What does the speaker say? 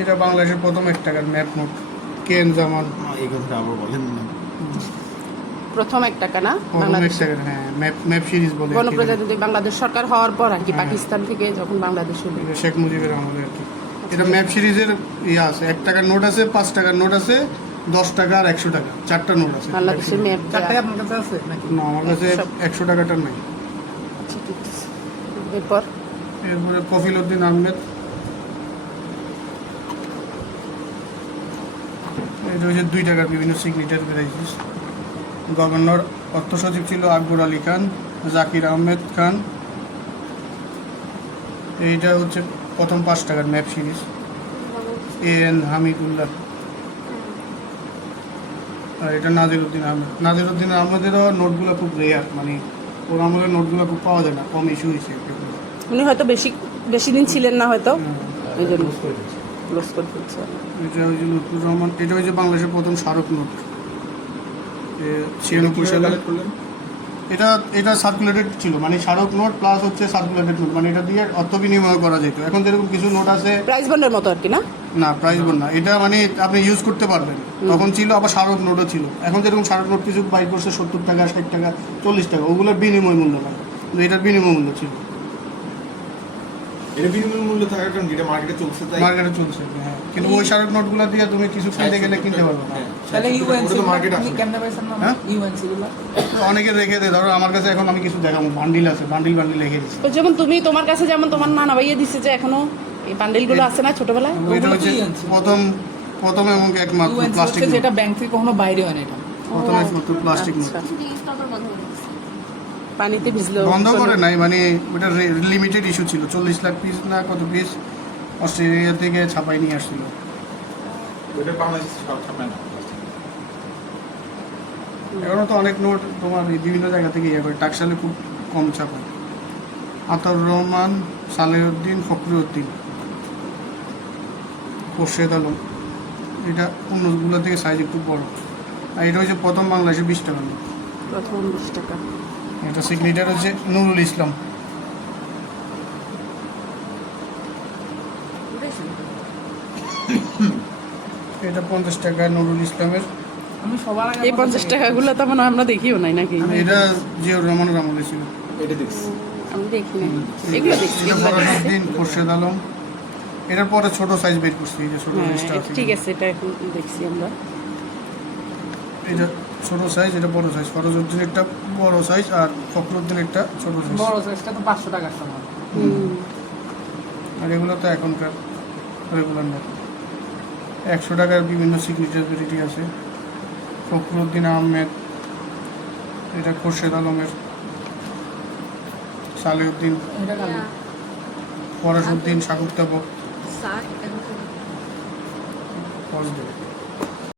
এটা বাংলাদেশের প্রথম 1 টাকার ম্যাপ নোট কে এন জামান। এই কথাটা আবার বলেন না। প্রথম 1 টাকা না প্রথম 1 বাংলাদেশ টাকার, হ্যাঁ ম্যাপ সিরিজ বলে। গণপ্রজাতন্ত্রী বাংলাদেশ সরকার হওয়ার পর আর কি, হ্যাঁ। পাকিস্তান থেকে যখন বাংলাদেশ হলো। এটা শেখ মুজিবের আমলে আর কি। এটা ম্যাপ সিরিজের আছে, 1 টাকার নোট আছে, 5 টাকার নোট আছে, 10 টাকা আর 100 টাকা, 4টা নোট আছে বাংলাদেশের ম্যাপ 4 টাকা আপনার কাছে আছে নাকি? না, আমার কাছে 100 টাকাটার নাই। এরপর এরপরে কফিল উদ্দিন আহমেদ, এটা হচ্ছে 2 টাকার বিভিন্ন সিগনেচার ভ্যারাইটিস। গভর্নর অর্থ সচিব ছিল আকবর আলী খান, জাকির আহমেদ খান। এইটা হচ্ছে প্রথম 5 টাকার map series, A N Hamidullah. আর এটা নাজিরউদ্দিন আহমেদ। নাজিরউদ্দিন আহমেদেরও নোটগুলো খুব রেয়ার, মানে ওর আমলের নোটগুলো খুব পাওয়া যায় না, কম ইস্যু হয়েছে এগুলো। উনি হয়তো বেশি দিন ছিলেন না, হয়তো হ্যাঁ। এই জন্য ক্লোজ করে ফেলছে। এটা হচ্ছে লুৎফুর রহমান। এটা হচ্ছে বাংলাদেশের প্রথম স্মারক নোট, 96 সালে। এটা সার্কুলেটেড ছিল, মানে স্মারক নোট প্লাস হচ্ছে সার্কুলেটেড নোট, মানে এটা দিয়ে অর্থ বিনিময় করা যেত। এখন যেরকম কিছু নোট আছে, প্রাইস বন্ডের মতো আর কি, না না প্রাইস বল না, এটা মানে আপনি ইউজ করতে পারবেন। তখন ছিল আবার স্মারক নোটও ছিল। এখন যেরকম স্মারক নোট কিছু বাই করছে 70 টাকা, 60 টাকা, 40 টাকা, ওগুলোর বিনিময় মূল্য লাগে, কিন্তু এটার বিনিময় মূল্য ছিল। এটা বিনিময় মূল্য থাকার কারণ এটা মার্কেটে চলছে তাই। মার্কেটে চলছে, হ্যাঁ, কিন্তু ওই স্মারক নোটগুলো দিয়ে তুমি কিছু কিনতে গেলে কিনতে পারবে না। হ্যাঁ, তাহলে ইউএনসি ওটা তো মার্কেট আপনি আছে। কেমনে পাইছেন না? হ্যাঁ? ইউএনসি গুলো অনেকে রেখে দেয়, ধরো আমার কাছে এখন আমি কিছু দেখাবো, বান্ডিল আছে, বান্ডিল রেখে দিচ্ছি। তো যেমন তোমার কাছে যেমন তোমার নানা ভাইয়া দিছে, যে এখনো এই বান্ডেলগুলো আছে না ছোটবেলায়। ওইটা হচ্ছে প্রথম এবং একমাত্র ইউএনসি প্লাস্টিক হচ্ছে নোট। যেটা ব্যাংক থেকে কখনো বাইরে হয় না এটা। প্রথম একমাত্র প্লাস্টিক নোট। আচ্ছা। পানিতে ভিজলো বন্ধ করে নাই, মানে ওটা লিমিটেড ইস্যু ছিল। 40 লাখ পিস না কত পিস অস্ট্রেলিয়া থেকে ছাপাই নিয়ে আসছিল। ওটা বাংলাদেশ ছাপায় না। এখনও তো অনেক নোট তোমার এই বিভিন্ন জায়গা থেকে ইয়ে করে, টাকশালে খুব কম ছাপায়। আতাউর রহমান, সালেহউদ্দিন, ফখরুদ্দিন, খোরশেদ আলম। এটা অন্যগুলো থেকে সাইজ একটু বড়। আর এটা হচ্ছে প্রথম বাংলাদেশে 20 টাকা নোট। প্রথম 20 টাকা। এটা সিগনেচার হচ্ছে নুরুল ইসলাম। এটা 50 টাকা নুরুল ইসলামের। আমি সবার আগে এই 50 টাকাগুলো তো মনে হয় আমরা দেখিও নাই নাকি। এটা জিয়াউর রহমানের আমলে ছিল। এটা দেখছি। আমি দেখি নাই, এগুলো দেখছি, এটা এগুলো দেখছি। ফরাসউদ্দিন, খোরশেদ আলম। এটার পরে ছোট সাইজ বের করছি, এই যে ছোট হ্যাঁ, সাইজটা আছে। ঠিক আছে, এটা এখন দেখছি আমরা। এটা ছোট সাইজ, এটা বড় সাইজ। ফরাসউদ্দিন একটা বড় সাইজ আর ফখরুদ্দিন একটা ছোট সাইজ। বড় সাইজটা তো 500 টাকার সমান। আর এগুলো তো এখনকার রেগুলার নোট। 100 টাকার বিভিন্ন সিগনেচার ভ্যারাইটি আছে। ফখরুদ্দিন আহমেদ, এটা খোরশেদ আলমের। সালেহউদ্দিন, এটা কালো। ফরাসউদ্দিন, সাকুরতাবক, ফজলে।